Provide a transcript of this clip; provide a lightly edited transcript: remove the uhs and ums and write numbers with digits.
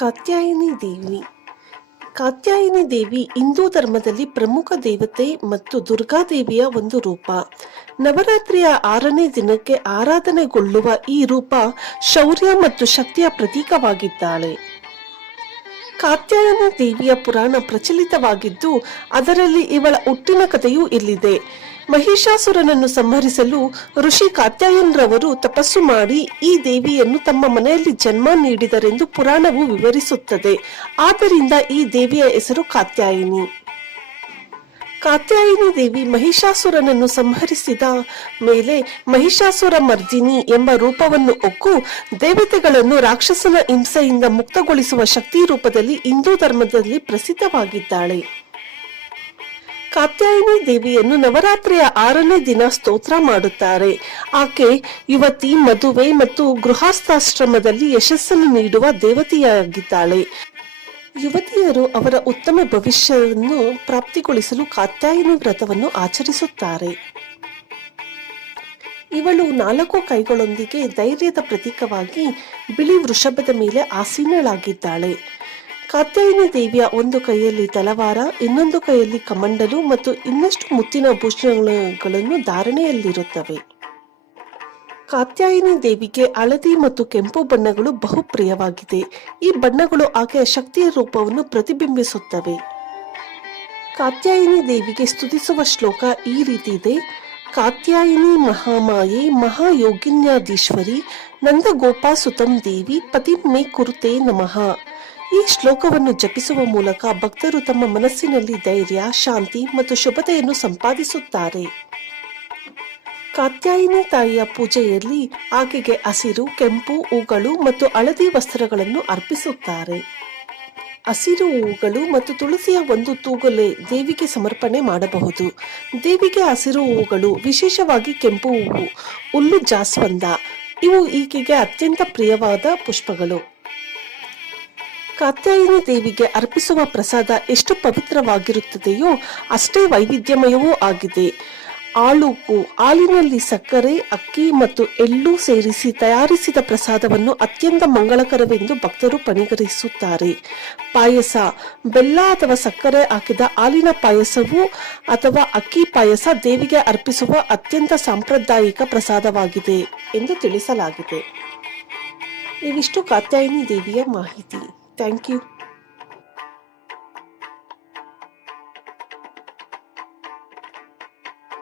ಕಾತ್ಯಾಯಿನಿ ದೇವಿ. ಕಾತ್ಯಾಯಿನಿ ದೇವಿ ಹಿಂದೂ ಧರ್ಮದಲ್ಲಿ ಪ್ರಮುಖ ದೇವತೆ ಮತ್ತು ದುರ್ಗಾದೇವಿಯ ಒಂದು ರೂಪ. ನವರಾತ್ರಿಯ 6ನೇ ದಿನಕ್ಕೆ ಆರಾಧನೆಗೊಳ್ಳುವ ಈ ರೂಪ ಶೌರ್ಯ ಮತ್ತು ಶಕ್ತಿಯ ಪ್ರತೀಕವಾಗಿದ್ದಾಳೆ. ಕಾತ್ಯಾಯನಿ ದೇವಿಯ ಪುರಾಣ ಪ್ರಚಲಿತವಾಗಿದ್ದು ಅದರಲ್ಲಿ ಇವಳ ಹುಟ್ಟಿನ ಕಥೆಯೂ ಇಲ್ಲಿದೆ. ಮಹಿಷಾಸುರನನ್ನು ಸಂಹರಿಸಲು ಋಷಿ ಕಾತ್ಯಾಯನರವರು ತಪಸ್ಸು ಮಾಡಿ ಈ ದೇವಿಯನ್ನು ತಮ್ಮ ಮನೆಯಲ್ಲಿ ಜನ್ಮ ನೀಡಿದರೆಂದು ಪುರಾಣವು ವಿವರಿಸುತ್ತದೆ. ಆದ್ದರಿಂದ ಈ ದೇವಿಯ ಹೆಸರು ಕಾತ್ಯಾಯಿನಿ. ಕಾತ್ಯಾಯಿನಿ ದೇವಿ ಮಹಿಷಾಸುರನನ್ನು ಸಂಹರಿಸಿದ ಮೇಲೆ ಮಹಿಷಾಸುರ ಮರ್ದಿನಿ ಎಂಬ ರೂಪವನ್ನು ಹೊಕ್ಕು ದೇವತೆಗಳನ್ನು ರಾಕ್ಷಸನ ಹಿಂಸೆಯಿಂದ ಮುಕ್ತಗೊಳಿಸುವ ಶಕ್ತಿ ರೂಪದಲ್ಲಿ ಹಿಂದೂ ಧರ್ಮದಲ್ಲಿ ಪ್ರಸಿದ್ಧವಾಗಿದ್ದಾಳೆ. ಕಾತ್ಯಾಯಿನಿ ದೇವಿಯನ್ನು ನವರಾತ್ರಿಯ 6ನೇ ದಿನ ಸ್ತೋತ್ರ ಮಾಡುತ್ತಾರೆ. ಆಕೆ ಯುವತಿ, ಮದುವೆ ಮತ್ತು ಗೃಹಸ್ಥಾಶ್ರಮದಲ್ಲಿ ಯಶಸ್ಸನ್ನು ನೀಡುವ ದೇವತೆಯಾಗಿದ್ದಾಳೆ. ಯುವತಿಯರು ಅವರ ಉತ್ತಮ ಭವಿಷ್ಯವನ್ನು ಪ್ರಾಪ್ತಿಗೊಳಿಸಲು ಕಾತ್ಯಾಯಿನಿ ವ್ರತವನ್ನು ಆಚರಿಸುತ್ತಾರೆ. ಇವಳು 4 ಕೈಗಳೊಂದಿಗೆ ಧೈರ್ಯದ ಪ್ರತೀಕವಾಗಿ ಬಿಳಿ ವೃಷಭದ ಮೇಲೆ ಆಸೀನಳಾಗಿದ್ದಾಳೆ. ಕಾತ್ಯಾಯಿನಿ ದೇವಿಯ ಒಂದು ಕೈಯಲ್ಲಿ ತಲವಾರ, ಇನ್ನೊಂದು ಕೈಯಲ್ಲಿ ಕಮಂಡಲು ಮತ್ತು ಇನ್ನಷ್ಟು ಮುತ್ತಿನ ಭೂಷಣಗಳನ್ನು ಧಾರಣೆಯಲ್ಲಿರುತ್ತವೆ. ಕಾತ್ಯಾಯಿನಿ ದೇವಿಗೆ ಹಳದಿ ಮತ್ತು ಕೆಂಪು ಬಣ್ಣಗಳು ಬಹುಪ್ರಿಯವಾಗಿದೆ. ಈ ಬಣ್ಣಗಳು ಆಕೆಯ ಶಕ್ತಿಯ ರೂಪವನ್ನು ಪ್ರತಿಬಿಂಬಿಸುತ್ತವೆ. ಕಾತ್ಯಾಯಿನಿ ದೇವಿಗೆ ಸ್ತುತಿಸುವ ಶ್ಲೋಕ ಈ ರೀತಿ ಇದೆ: ಕಾತ್ಯಾಯಿನಿ ಮಹಾಮಾಯೆ ಮಹಾಯೋಗಿನ್ಯಾಧೀಶ್ವರಿ ನಂದಗೋಪಾಸುತಂ ದೇವಿ ಪತಿಂ ಮೇ ಕುರುತೆ ನಮಃ. ಈ ಶ್ಲೋಕವನ್ನು ಜಪಿಸುವ ಮೂಲಕ ಭಕ್ತರು ತಮ್ಮ ಮನಸ್ಸಿನಲ್ಲಿ ಧೈರ್ಯ, ಶಾಂತಿ ಮತ್ತು ಶುಭತೆಯನ್ನು ಸಂಪಾದಿಸುತ್ತಾರೆ. ಕಾತ್ಯಾಯಿನಿ ತಾಯಿಯ ಪೂಜೆಯಲ್ಲಿ ಆಕೆಗೆ ಹಸಿರು, ಕೆಂಪು ಹೂಗಳು ಮತ್ತು ಹಳದಿ ವಸ್ತ್ರಗಳನ್ನು ಅರ್ಪಿಸುತ್ತಾರೆ. ಹಸಿರು ಹೂಗಳು ಮತ್ತು ತುಳಸಿಯ ಒಂದು ತೂಗಲೆ ದೇವಿಗೆ ಸಮರ್ಪಣೆ ಮಾಡಬಹುದು. ದೇವಿಗೆ ಹಸಿರು ಹೂಗಳು, ವಿಶೇಷವಾಗಿ ಕೆಂಪು ಹೂವು, ಹುಲ್ಲು ಜಾಸ್ವಂದ, ಇವು ಈಕೆಗೆ ಅತ್ಯಂತ ಪ್ರಿಯವಾದ ಪುಷ್ಪಗಳು. ಕಾತ್ಯಾಯಿನಿ ದೇವಿಗೆ ಅರ್ಪಿಸುವ ಪ್ರಸಾದ ಎಷ್ಟು ಪವಿತ್ರವಾಗಿರುತ್ತದೆಯೋ ಅಷ್ಟೇ ವೈವಿಧ್ಯಮಯವೂ ಆಗಿದೆ. ಆಳುಕು, ಹಾಲಿನಲ್ಲಿ ಸಕ್ಕರೆ, ಅಕ್ಕಿ ಮತ್ತು ಎಳ್ಳು ಸೇರಿಸಿ ತಯಾರಿಸಿದ ಪ್ರಸಾದವನ್ನು ಅತ್ಯಂತ ಮಂಗಳಕರವೆಂದು ಭಕ್ತರು ಪರಿಗಣಿಸುತ್ತಾರೆ. ಪಾಯಸ, ಬೆಲ್ಲ ಅಥವಾ ಸಕ್ಕರೆ ಹಾಕಿದ ಹಾಲಿನ ಪಾಯಸವು ಅಥವಾ ಅಕ್ಕಿ ಪಾಯಸ ದೇವಿಗೆ ಅರ್ಪಿಸುವ ಅತ್ಯಂತ ಸಾಂಪ್ರದಾಯಿಕ ಪ್ರಸಾದವಾಗಿದೆ ಎಂದು ತಿಳಿಸಲಾಗಿದೆ. ಇವಿಷ್ಟು ಕಾತ್ಯಾಯಿನಿ ದೇವಿಯ ಮಾಹಿತಿ. Thank you.